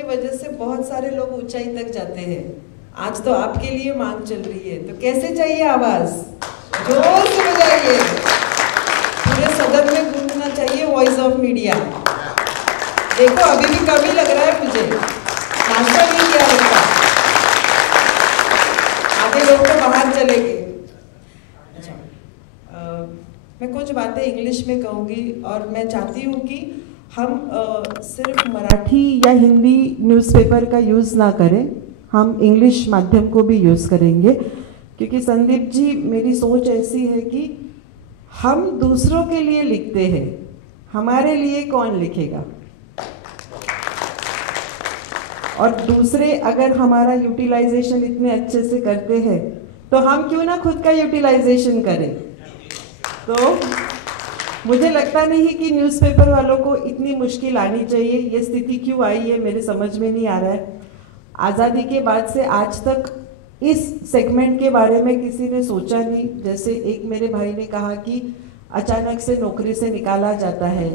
की वजह से बहुत सारे लोग ऊंचाई तक जाते हैं। आज तो आपके लिए मांग चल रही है, तो कैसे चाहिए आवाज? जोर से बजाइए, पूरे सदन में गूंजना चाहिए वॉइस ऑफ मीडिया। देखो अभी भी कमी लग रहा है मुझे, नाश्ता नहीं किया लगता, आधे लोग तो बाहर चले गए। मैं कुछ बातें इंग्लिश में कहूँगी और मैं चाहती हूँ कि हम सिर्फ मराठी या हिंदी न्यूज़पेपर का यूज़ ना करें, हम इंग्लिश माध्यम को भी यूज़ करेंगे, क्योंकि संदीप जी मेरी सोच ऐसी है कि हम दूसरों के लिए लिखते हैं, हमारे लिए कौन लिखेगा? और दूसरे अगर हमारा यूटिलाइजेशन इतने अच्छे से करते हैं तो हम क्यों ना खुद का यूटिलाइजेशन करें? तो मुझे लगता नहीं कि न्यूज़पेपर वालों को इतनी मुश्किल आनी चाहिए। ये स्थिति क्यों आई है मेरे समझ में नहीं आ रहा है। आज़ादी के बाद से आज तक इस सेगमेंट के बारे में किसी ने सोचा नहीं। जैसे एक मेरे भाई ने कहा कि अचानक से नौकरी से निकाला जाता है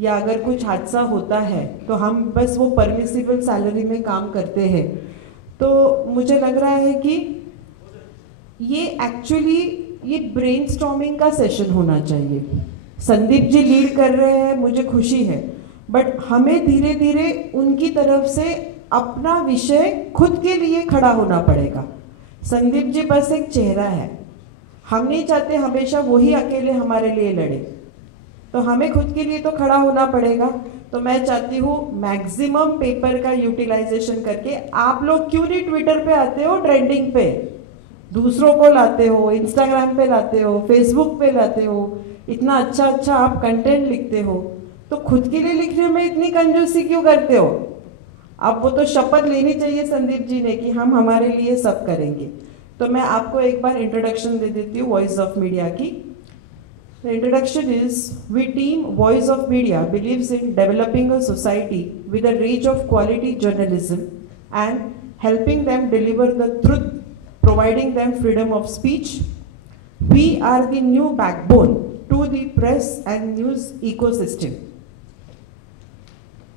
या अगर कुछ हादसा होता है तो हम बस वो परमिसिबल सैलरी में काम करते हैं। तो मुझे लग रहा है कि ये एक्चुअली ये ब्रेनस्टॉर्मिंग का सेशन होना चाहिए। संदीप जी लीड कर रहे हैं, मुझे खुशी है, बट हमें धीरे धीरे उनकी तरफ से अपना विषय खुद के लिए खड़ा होना पड़ेगा। संदीप जी बस एक चेहरा है, हम नहीं चाहते हमेशा वही अकेले हमारे लिए लड़े, तो हमें खुद के लिए तो खड़ा होना पड़ेगा। तो मैं चाहती हूँ मैक्सिमम पेपर का यूटिलाइजेशन करके, आप लोग क्यों नहीं ट्विटर पे आते हो ट्रेंडिंग पे, दूसरों को लाते हो, इंस्टाग्राम पे लाते हो, फेसबुक पे लाते हो, इतना अच्छा अच्छा आप कंटेंट लिखते हो, तो खुद के लिए लिखने में इतनी कंजूसी क्यों करते हो? अब वो तो शपथ लेनी चाहिए संदीप जी ने कि हम हमारे लिए सब करेंगे। तो मैं आपको एक बार इंट्रोडक्शन दे देती हूँ वॉइस ऑफ मीडिया की। The introduction is, we team Voice of Media believes in developing a society with a reach of quality journalism and helping them deliver the truth, providing them freedom of speech. We are the new backbone to the press and news ecosystem.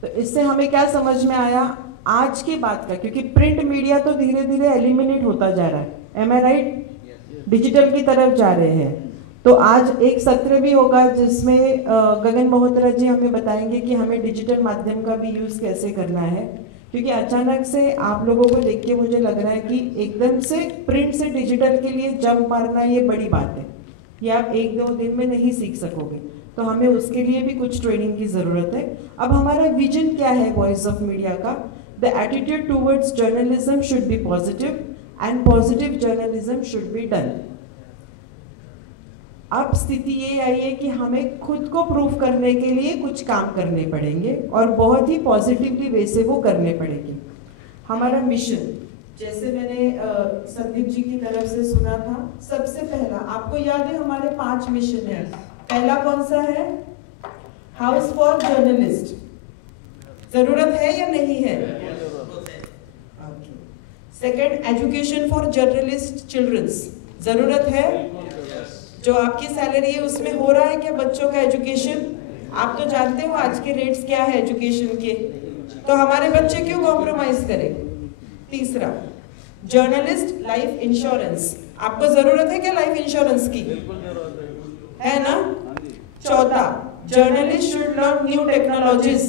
तो इससे हमें क्या समझ में आया आज की बात का, क्योंकि प्रिंट मीडिया तो धीरे धीरे एलिमिनेट होता जा रहा है, एम आई राइट? डिजिटल की तरफ जा रहे हैं। तो आज एक सत्र भी होगा जिसमें गगन महोत्रा जी हमें बताएंगे कि हमें डिजिटल माध्यम का भी यूज़ कैसे करना है, क्योंकि अचानक से आप लोगों को देख के मुझे लग रहा है कि एकदम से प्रिंट से डिजिटल के लिए जंप मारना ये बड़ी बात है, ये आप एक दो दिन में नहीं सीख सकोगे। तो हमें उसके लिए भी कुछ ट्रेनिंग की ज़रूरत है। अब हमारा विजन क्या है वॉइस ऑफ मीडिया का? The attitude towards journalism should be positive and positive journalism should be done. अब स्थिति ये आई है कि हमें खुद को प्रूव करने के लिए कुछ काम करने पड़ेंगे और बहुत ही पॉजिटिवली वे से वो करने पड़ेंगे। हमारा मिशन, जैसे मैंने संदीप जी की तरफ से सुना था, सबसे पहला आपको याद है हमारे 5 मिशन है। पहला कौन सा है? House for journalist. जरूरत है या नहीं है? Second, education for journalist children's. जरूरत है? जो आपकी सैलरी है उसमें हो रहा है क्या बच्चों का एजुकेशन? आप तो जानते हो आज के रेट्स क्या है एजुकेशन के, तो हमारे बच्चे क्यों कॉम्प्रोमाइज करें? तीसरा, जर्नलिस्ट लाइफ इंश्योरेंस। आपको जरूरत है क्या लाइफ इंश्योरेंस की? है ना? चौथा, journalist should learn new technologies.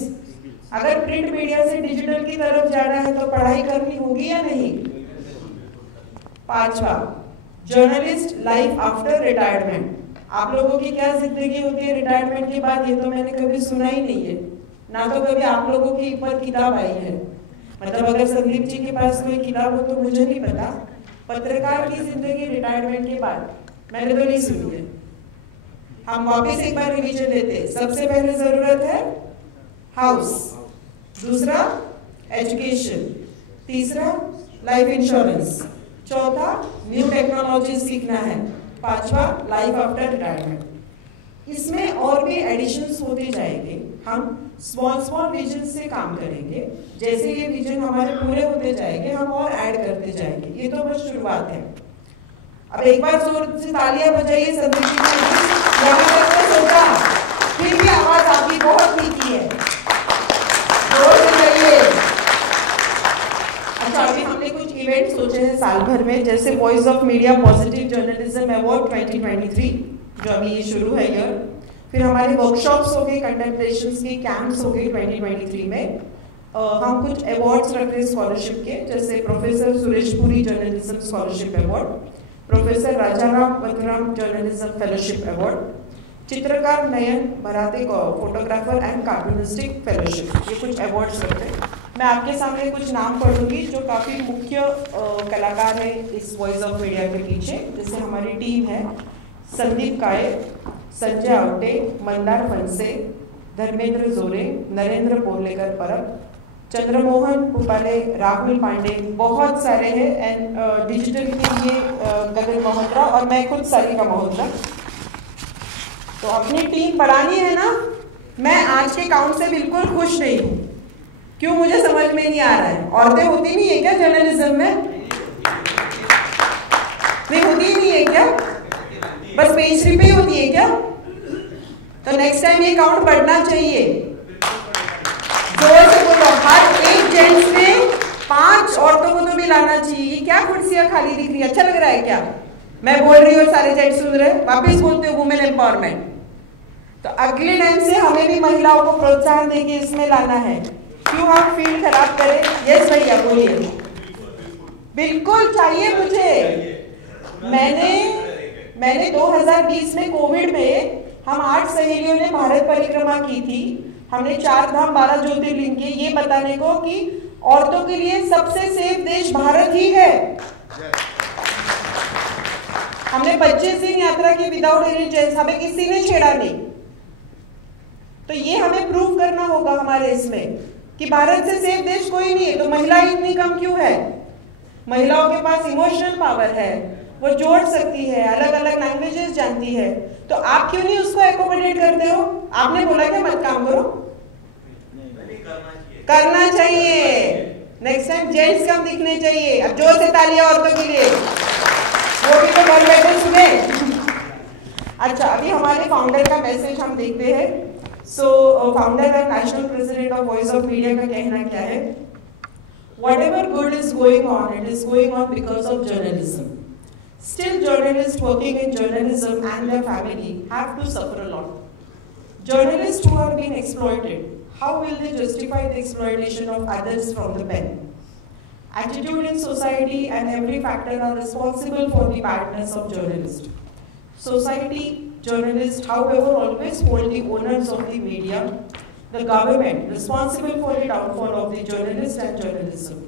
अगर प्रिंट मीडिया से डिजिटल की तरफ जाना है तो पढ़ाई करनी होगी या नहीं? पांचवा, जर्नलिस्ट लाइफ आफ्टर रिटायरमेंट। आप लोगों की क्या जिंदगी होती है रिटायरमेंट के बाद, ये तो मैंने कभी सुना ही नहीं है, ना तो कभी आप लोगों के ऊपर किताब आई है। मतलब अगर संदीप जी के पास कोई किताब हो तो मुझे नहीं पता, पत्रकार की जिंदगी रिटायरमेंट के बाद मैंने तो नहीं सुनी है। हम वापस एक बार रिवीजन लेते हैं। सबसे पहले जरूरत है हाउस, दूसरा एजुकेशन, तीसरा लाइफ इंश्योरेंस, चौथा न्यू टेक्नोलॉजी सीखना है, पांचवा लाइफ आफ्टर रिटायरमेंट। इसमें और भी एडिशंस होते जाएंगे। हम स्मॉल विजन से काम करेंगे, जैसे ये विजन हमारे पूरे होते जाएंगे हम और ऐड करते जाएंगे। ये तो बस शुरुआत है। अब एक बार जोर से तालियां बजाइए संदीप जी को। यहाँ तक मैं सोचा, फिर भी आवाज आपकी बहुत मीठी है, जोर से जाइए। हैं साल भर में, जैसे voice of media positive journalism award 2023 जो अभी ये शुरू है ईयर। फिर हमारे वर्कशॉप्स हो गए, कंटेम्पलेशंस के कैंप्स हो गए 2023 में। हम कुछ अवार्ड्स रख रहे हैं स्कॉलरशिप के, जैसे professor Suresh Puri journalism scholarship award, professor Rajaram Vatram journalism fellowship award, चित्रकार नयन भराते को फोटोग्राफर एंड कार्टूनिस्टिक फेलोशिप, ये कुछ अवार्ड्स रखते हैं। मैं आपके सामने कुछ नाम पढ़ूंगी जो काफ़ी मुख्य कलाकार है इस वॉइस ऑफ मीडिया के पीछे। जैसे हमारी टीम है संदीप काये, संजय आवटे, मंदार फनसे, धर्मेंद्र जोरे, नरेंद्र पोर्लेकर परब, चंद्रमोहन पुपाले, राहुल पांडे, बहुत सारे हैं। एंड डिजिटल के लिए गगन महोत्रा और मैं खुद सारिका महोत्रा। तो अपनी टीम बढ़ानी है ना। मैं आज के काउंट से बिल्कुल खुश नहीं हूँ। क्यों, मुझे समझ में नहीं आ रहा है। औरतें होती नहीं है क्या जर्नलिज्म में? नहीं होती ही नहीं है क्या? बस पेज पे होती है क्या? तो नेक्स्ट टाइम ये काउंट बढ़ना चाहिए। जोर से बोलो, हर एक जेंट्स में 5 औरतों को तो भी लाना चाहिए। क्या कुर्सियां खाली दिख रही है, अच्छा लग रहा है क्या? मैं बोल रही हूँ और सारे जेंट्स सुन रहे, वापिस बोलते हो वुमेन एम्पावरमेंट। तो अगले टाइम से हमें भी महिलाओं को प्रोत्साहन देके इसमें लाना है। क्यों हम फील्ड खराब करें? यस भैया बोलिए। बिल्कुल चाहिए मुझे। मैंने 2020 में कोविड में हम 8 सहेलियों ने भारत परिक्रमा की थी। हमने 4 धाम 12 ज्योतिर्लिंग के, ये बताने को कि औरतों के लिए सबसे सेफ देश भारत ही है। हमने 25 दिन यात्रा की विदाउट एनी चेंज, हमें किसी ने छेड़ा नहीं। तो ये हमें प्रूव करना होगा हमारे इसमें कि भारत से सेफ देश कोई नहीं है। तो महिला इतनी कम क्यों है? महिलाओं के पास इमोशनल पावर है, वो जोड़ सकती है, अलग अलग लैंग्वेजेस जानती है। तो आप क्यों नहीं उसको एकोमोडेट करते हो? आपने बोला क्या मत काम करो? करना चाहिए। नेक्स्ट टाइम जेंट्स कम दिखने चाहिए। अब जोर से तालियां औरतों के लिए, वो भी तो घर बैठे सुने। अच्छा, अभी हमारे फाउंडर का मैसेज हम देखते हैं। Founder and national president of voice of media का कहना क्या है? Whatever good is going on, it is going on because of journalism. Still, journalists working in journalism and their family have to suffer a lot. Journalists who are being exploited, how will they justify the exploitation of others from the pen? Attitude in society and every factor are responsible for the badness of journalists. Society, journalists, however, always hold the owners of the media, the government, responsible for the downfall of the journalist and journalism.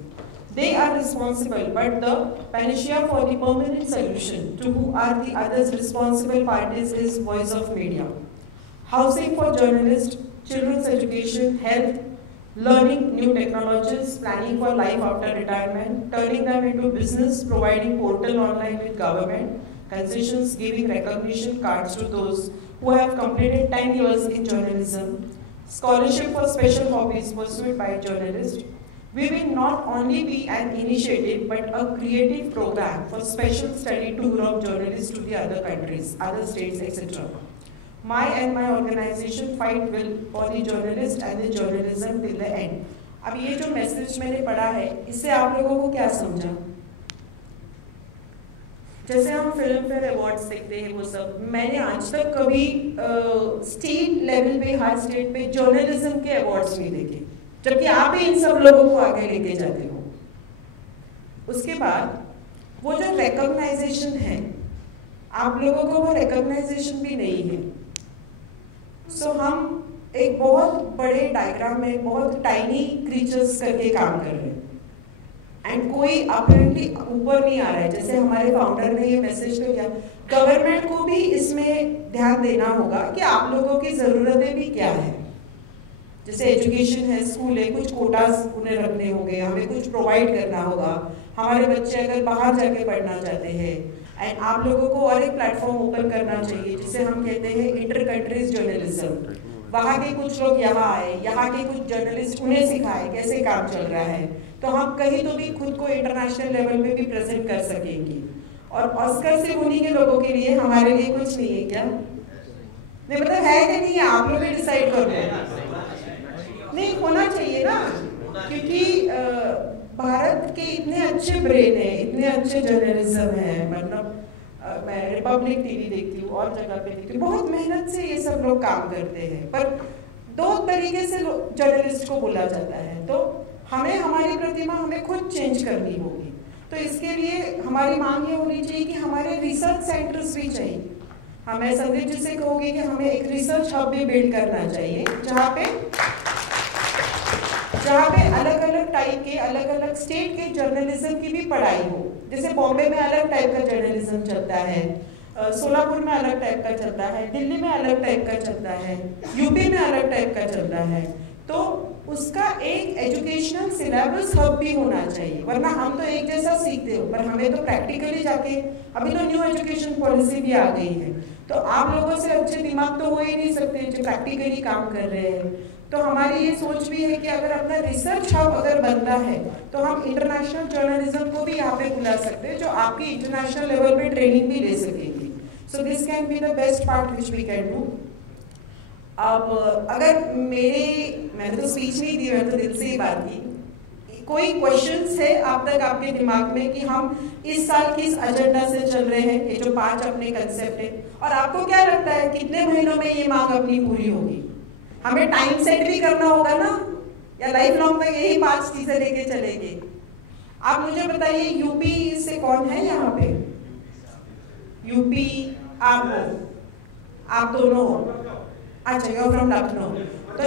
They are responsible, but the panacea for the permanent solution to who are the others responsible parties is voice of media. Housing for journalists, children's education, health, learning new technologies, planning for life after retirement, turning them into business, providing portal online with government, concessions, giving recognition cards to those who have completed 10 years in journalism, scholarship for special hobbies pursued by journalists. We will not only be an initiative but a creative program for special study tour of journalists to the other countries, other states, etc. My and my organization fight will for the journalist and the journalism till the end. अब ये जो message मैंने पढ़ा है, इससे आप लोगों को क्या समझा? जैसे हम फिल्म फेयर अवार्ड्स देखते हैं वो सब, मैंने आज तक कभी स्टेट लेवल पे, हर स्टेट पे जर्नलिज्म के अवार्ड्स नहीं देखे, जबकि आप ही इन सब लोगों को आगे लेके जाते हो। उसके बाद वो जो रिकॉग्नाइजेशन है, आप लोगों को वो रिकॉग्नाइजेशन भी नहीं है। सो हम एक बहुत बड़े डायग्राम में बहुत टाइनी क्रीचर्स करके काम कर रहे हैं एंड कोई अपरेंटली ऊपर नहीं आ रहा है। जैसे हमारे फाउंडर ने ये मैसेज तो किया, गवर्नमेंट को भी इसमें ध्यान देना होगा कि आप लोगों की ज़रूरतें भी क्या है। जैसे एजुकेशन है, स्कूल है, कुछ कोटास उन्हें रखने होंगे, हमें कुछ प्रोवाइड करना होगा। हमारे बच्चे अगर बाहर जाके पढ़ना चाहते हैं एंड आप लोगों को और एक प्लेटफॉर्म ओपन करना चाहिए जिसे हम कहते हैं इंटर कंट्रीज जर्नलिज्म। वहाँ के कुछ लोग यहाँ आए, यहाँ के कुछ जर्नलिस्ट उन्हें सिखाए कैसे काम चल रहा है, तो हम कहीं तो भी खुद को इंटरनेशनल लेवल पे भी प्रेजेंट कर सकेंगे। और ऑस्कर से उन्हीं के लोगों के लिए हमारे लिए कुछ नहीं है क्या? नहीं मतलब है कि नहीं है, आप लोग भी डिसाइड कर लो। नहीं होना चाहिए ना, क्योंकि भारत के इतने अच्छे ब्रेन है, इतने अच्छे जर्नलिज्म है, मतलब मैं रिपब्लिक टीवी देखती हूँ और जगह पे देखती हूँ, बहुत मेहनत से ये सब लोग काम करते हैं, पर दो तरीके से जर्नलिस्ट को बोला जाता है। तो हमें हमारी प्रतिमा हमें खुद चेंज करनी होगी। तो इसके लिए हमारी मांग ये होनी चाहिए कि हमारे रिसर्च सेंटर्स भी चाहिए। हमें संदीप जी से कहोगे कि हमें एक रिसर्च हब भी बिल्ड करना चाहिए, जहाँ पे अलग अलग टाइप के, अलग अलग स्टेट के जर्नलिज्म की भी पढ़ाई हो। जैसे बॉम्बे में अलग टाइप का जर्नलिज्म चलता है, सोलापुर में अलग टाइप का चलता है, दिल्ली में अलग टाइप का चलता है, यूपी में अलग टाइप का चलता है। तो उसका एक एजुकेशनल सिलेबस हब भी होना चाहिए, वरना हम तो एक जैसा सीखते हो, पर हमें तो प्रैक्टिकली जाके, अभी तो न्यू एजुकेशन पॉलिसी भी आ गई है, तो आप लोगों से अच्छे दिमाग तो हो ही नहीं सकते जो प्रैक्टिकली काम कर रहे हैं। तो हमारी ये सोच भी है कि अगर अपना रिसर्च हब अगर बनता है तो हम इंटरनेशनल जर्नलिज्म को भी यहाँ पे बुला सकते हैं, जो आपकी इंटरनेशनल लेवल पे ट्रेनिंग भी ले सकेंगे। So this can be the best part which we can do. अब अगर मैंने तो स्पीच नहीं दी, मैंने तो दिल से ही बात की। कोई क्वेश्चंस है आप तक आपके दिमाग में कि हम इस साल किस एजेंडा से चल रहे हैं, ये जो 5 अपने कंसेप्ट है, और आपको क्या लगता है कितने महीनों में ये मांग अपनी पूरी होगी? हमें टाइम सेट भी करना होगा ना, या लाइफ लॉन्ग तक यही 5 चीजें लेके चलेंगे? आप मुझे बताइए, यूपी से कौन है यहाँ पे? यूपी आप हो, आप दोनों हो? अच्छा, यू आर फ्रॉम लखनऊ। तो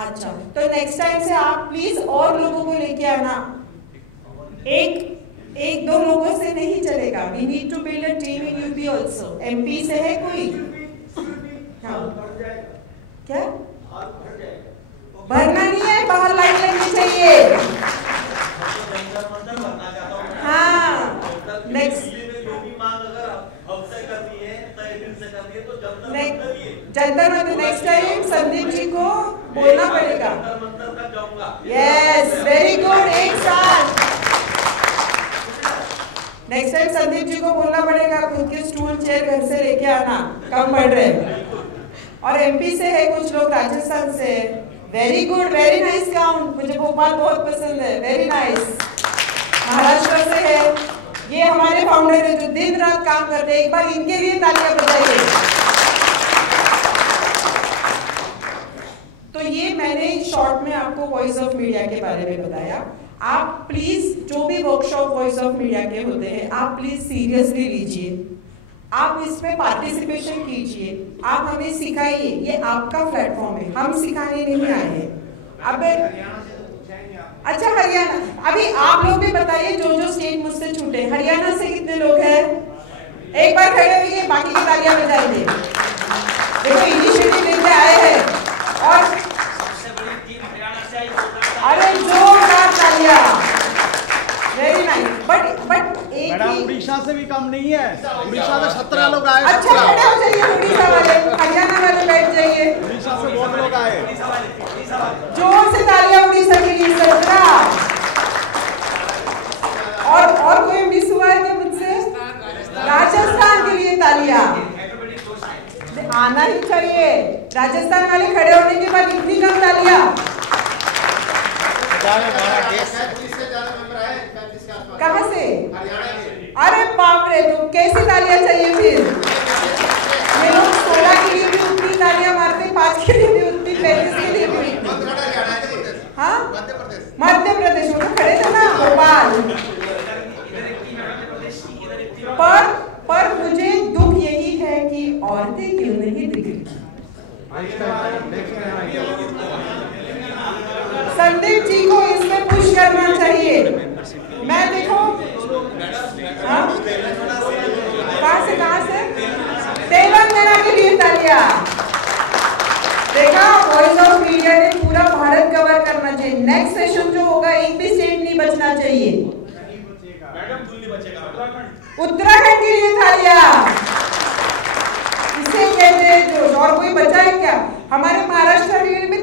अच्छा, तो नेक्स्ट टाइम से आप प्लीज और लोगों को लेके आना, एक दो लोगों से नहीं चलेगा। We need to build a team in UP also. MP से है कोई? हाँ, क्या भरना नहीं है, बाहर लाइन लगनी चाहिए। हाँ, next Jantar Mantar next time Sandeep ji को बोलना पड़ेगा। यस, वेरी गुड, एक साथ। नेक्स्ट टाइम संदीप जी को बोलना पड़ेगा खुद के स्टूल चेयर घर से लेके आना, कम पड़ रहे। और एमपी से है कुछ लोग, राजस्थान से। Very good, very nice count, मुझे भोपाल बहुत पसंद है, वेरी नाइस। महाराष्ट्र से है, ये हमारे फाउंडर है जो दिन रात काम करते हैं, एक बार इनके लिए तालियां बजाइए। तो ये मैंने शॉर्ट में आपको वॉइस ऑफ मीडिया के बारे में बताया। आप प्लीज जो भी वर्कशॉप वॉइस ऑफ मीडिया के होते हैं, आप प्लीज सीरियसली लीजिए, आप इसमें पार्टिसिपेशन कीजिए, आप हमें सिखाइए, ये आपका प्लेटफॉर्म है, हम सिखाने नहीं आए हैं। अब अच्छा, हरियाणा, अभी आप लोग भी बताइए जो स्टेट मुझसे छूटे। हरियाणा से कितने लोग हैं? एक बार खड़े हुए, बाकी की तालियां बजाइए। देखो इनिशिएटिव लेके आए हैं, और अरे जोरदार तालियां, वेरी नाइस। बट एक मैडम उड़ीसा से भी कम नहीं है, उड़ीसा से 17 लोग आए। अच्छा, खड़े हो जाइए उड़ीसा वाले, हरियाणा वाले बैठ जाइए। उड़ीसा से बहुत लोग आए, जोर से तालियां उड़ीसा के लिए। 17 और कोई मिस हुआ है क्या मुझसे? राजस्थान के लिए तालियां आना ही चाहिए। राजस्थान वाले खड़े होने के बाद इतनी कम तालियां? कहाँ से? अरे बाप रे, तो कैसी तालियां चाहिए फिर? ये लोग 16 के लिए भी उतनी तालियां मारते, 5 के लिए भी उतनी, 35 के लिए भी। हाँ, मध्य प्रदेश में तो खड़े थे ना, भोपाल। पर मुझे दुख यही है कि औरतें क्यों नहीं दिख रही। संदीप जी को इसमें पुश करना चाहिए। मैं देखो, हाँ, कहाँ से तेलंगाना के लिए तालियां। देखा, वॉइस ऑफ मीडिया ने पूरा भारत कवर करना चाहिए। नेक्स्ट सेशन जो होगा, एक भी स्टेट नहीं बचना चाहिए। उत्तराखंड के लिए तालियां। इसे कहते हैं जो, और कोई बचा है क्या? हमारे महाराष्ट्र में